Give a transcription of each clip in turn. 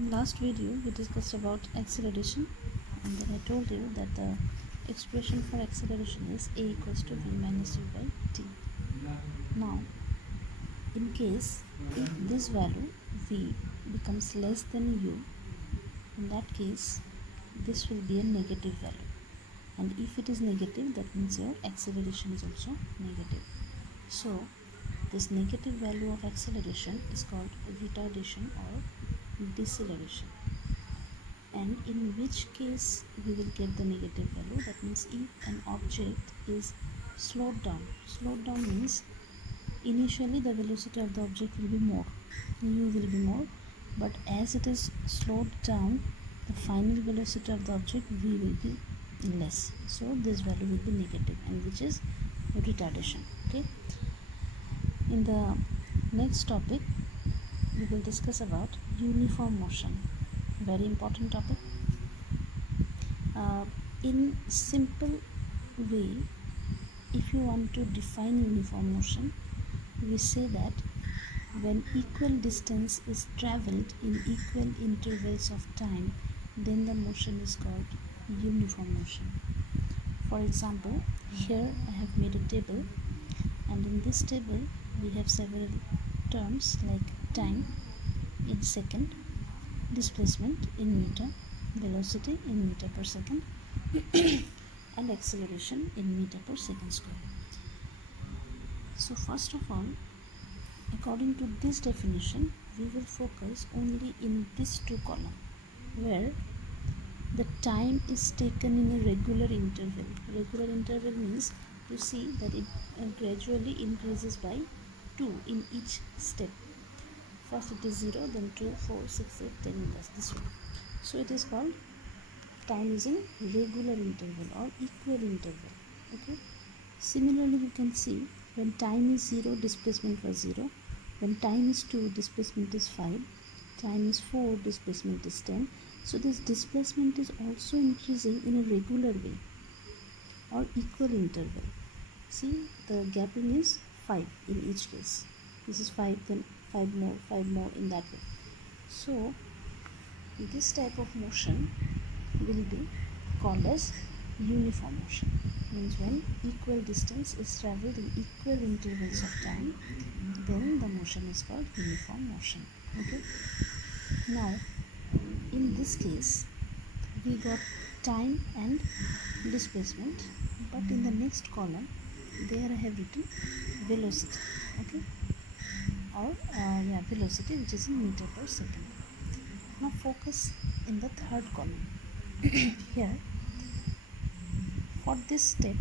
In last video we discussed about acceleration, and then I told you that the expression for acceleration is a equals to v minus u by t. Now in case if this value v becomes less than u, in that case this will be a negative value, and if it is negative, that means your acceleration is also negative. So this negative value of acceleration is called retardation or deceleration. And in which case we will get the negative value, that means if an object is slowed down means initially the velocity of the object will be more, u will be more, but as it is slowed down, the final velocity of the object v will be less, so this value will be negative, and which is retardation. Okay, in the next topic we will discuss about uniform motion, very important topic. In simple way, if you want to define uniform motion, we say that when equal distance is traveled in equal intervals of time, then the motion is called uniform motion. For example, here I have made a table, and in this table we have several terms like time in second, displacement in meter, velocity in meter per second and acceleration in meter per second square. So first of all, according to this definition, we will focus only in these two columns where the time is taken in a regular interval. Regular interval means you see that it gradually increases by 2 in each step. First it is 0, then 2, 4, 6, 8, 10 meters, this way. So it is called time is in regular interval or equal interval. Okay. Similarly, we can see when time is 0, displacement was 0. When time is 2, displacement is 5. Time is 4, displacement is 10. So this displacement is also increasing in a regular way or equal interval. See, the gapping is 5 in each case. This is 5, then 5 more in that way. So this type of motion will be called as uniform motion. Means when equal distance is travelled in equal intervals of time, then the motion is called uniform motion. Okay. Now in this case we got time and displacement, but in the next column there I have written velocity. Okay, or velocity, which is in meter per second. Now focus in the third column. Here for this step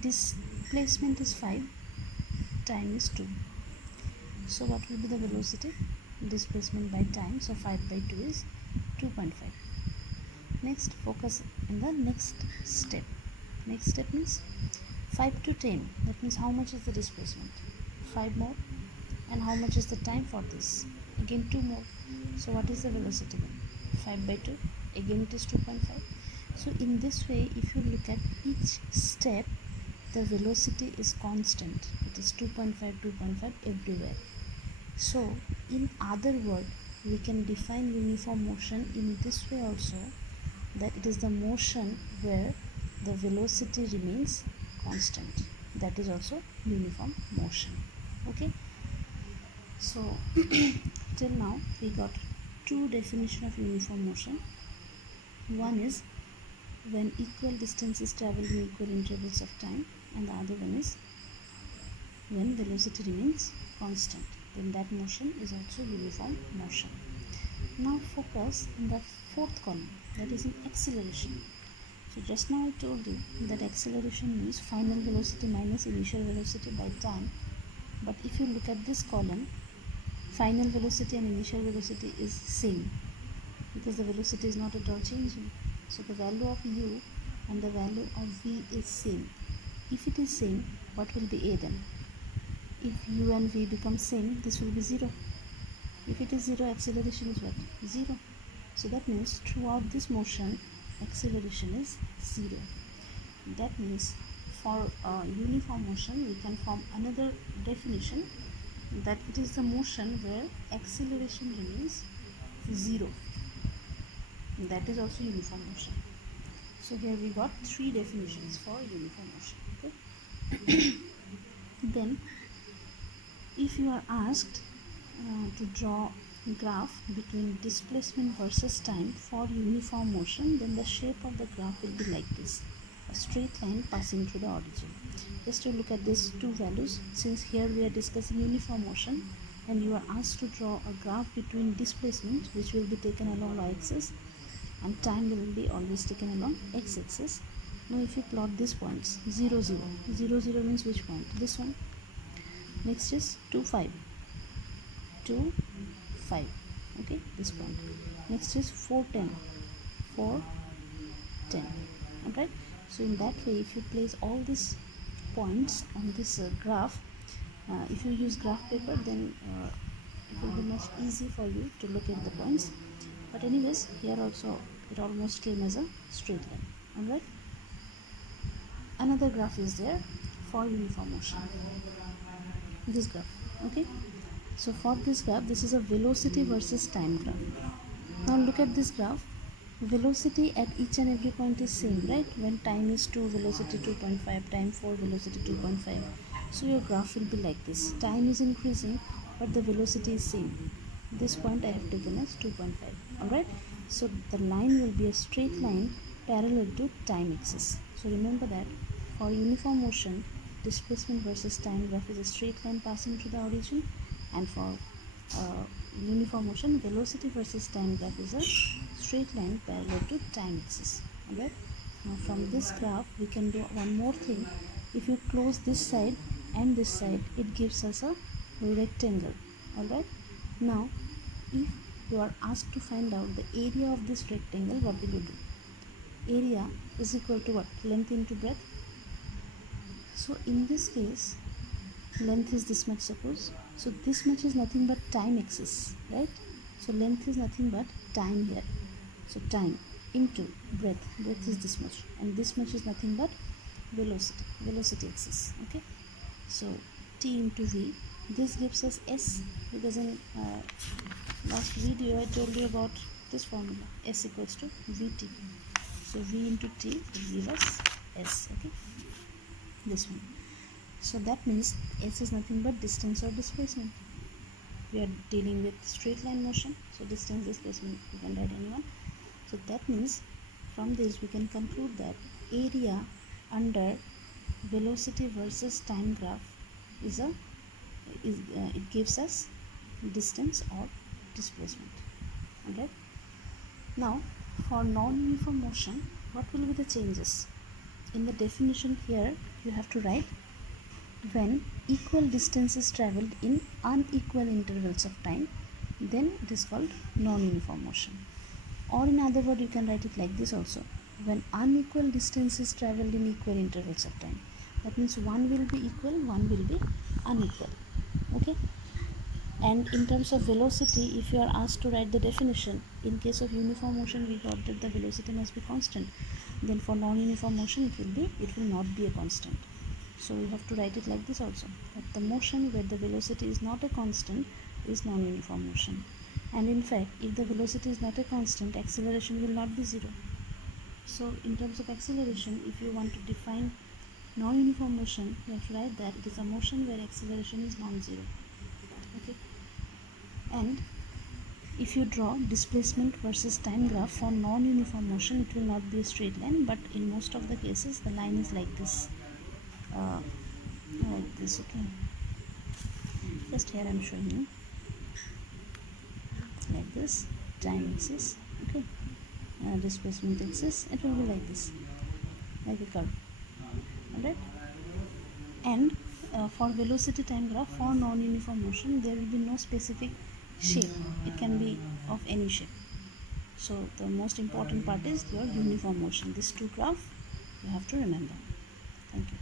displacement is 5, time is 2. So what will be the velocity? Displacement by time, so 5 by 2 is 2.5. Next, focus in the next step. Next step means 5 to 10. That means how much is the displacement? 5 more. And how much is the time for this? Again 2 more. So what is the velocity then? 5 by 2. Again it is 2.5. So in this way, if you look at each step, the velocity is constant. It is 2.5, 2.5 everywhere. So in other words, we can define uniform motion in this way also, that it is the motion where the velocity remains constant. That is also uniform motion. Okay. So till now we got two definitions of uniform motion. One is when equal distance is travelled in equal intervals of time, and the other one is when velocity remains constant, then that motion is also uniform motion. Now focus in the fourth column, that is in acceleration. So just now I told you that acceleration means final velocity minus initial velocity by time, but if you look at this column, final velocity and initial velocity is same, because the velocity is not at all changing. So the value of u and the value of v is same. If it is same, what will be a then? If u and v become same, this will be 0. If it is 0, acceleration is what? 0. So that means throughout this motion, acceleration is 0. That means for uniform motion, we can form another definition, that it is the motion where acceleration remains 0. That is also uniform motion. So here we got 3 definitions for uniform motion. Okay? Then if you are asked to draw graph between displacement versus time for uniform motion, then the shape of the graph will be like this, a straight line passing through the origin. Just to look at these two values, since here we are discussing uniform motion and you are asked to draw a graph between displacement, which will be taken along y-axis, and time will be always taken along x-axis. Now if you plot these points, 0 0 0 0 means which point? This one. Next is 2 5 2 5, okay, this point. Next is 4 10 4 10. Alright, so in that way, if you place all these points on this graph, if you use graph paper, then it will be much easy for you to look at the points. But anyways, here also it almost came as a straight line. Alright, another graph is there for uniform motion, this graph. Okay, so for this graph, this is a velocity versus time graph. Now look at this graph. Velocity at each and every point is same, right? When time is 2, velocity 2.5, time 4, velocity 2.5. So your graph will be like this. Time is increasing, but the velocity is same. This point I have taken as 2.5. Alright, so the line will be a straight line parallel to time axis. So remember that for uniform motion, displacement versus time graph is a straight line passing through the origin, and for uniform motion, velocity versus time graph is a straight line parallel to time axis. Alright, now from this graph we can do one more thing. If you close this side and this side, it gives us a rectangle. Alright, now if you are asked to find out the area of this rectangle, what will you do? Area is equal to what? Length into breadth. So in this case, length is this much, suppose. So this much is nothing but time axis, right? So length is nothing but time here. So time into breadth. Breadth is this much, and this much is nothing but velocity axis. Okay. So t into v. This gives us s, because in last video I told you about this formula, s equals to vt. So v into t will give us s. Okay, this one. So that means s is nothing but distance or displacement. We are dealing with straight line motion, so distance, displacement, you can write anyone. So that means from this we can conclude that area under velocity versus time graph is it gives us distance or displacement. Alright, now for non-uniform motion, what will be the changes? In the definition here you have to write, when equal distances traveled in unequal intervals of time, then it is called non-uniform motion. Or in other words, you can write it like this also, when unequal distances traveled in equal intervals of time. That means one will be equal, one will be unequal. Okay, and in terms of velocity, if you are asked to write the definition, in case of uniform motion we got that the velocity must be constant, then for non-uniform motion it will not be a constant. So we have to write it like this also, that the motion where the velocity is not a constant is non-uniform motion. And in fact, if the velocity is not a constant, acceleration will not be zero. So in terms of acceleration, if you want to define non-uniform motion, you have to write that it is a motion where acceleration is non-zero. Okay, and if you draw displacement versus time graph for non-uniform motion, it will not be a straight line, but in most of the cases the line is like this. Like this. Okay, just here I am showing you like this, time axis. Okay, displacement axis, it will be like this, like a curve. Alright, and for velocity time graph for non-uniform motion, there will be no specific shape, it can be of any shape. So the most important part is your uniform motion. These two graphs you have to remember. Thank you.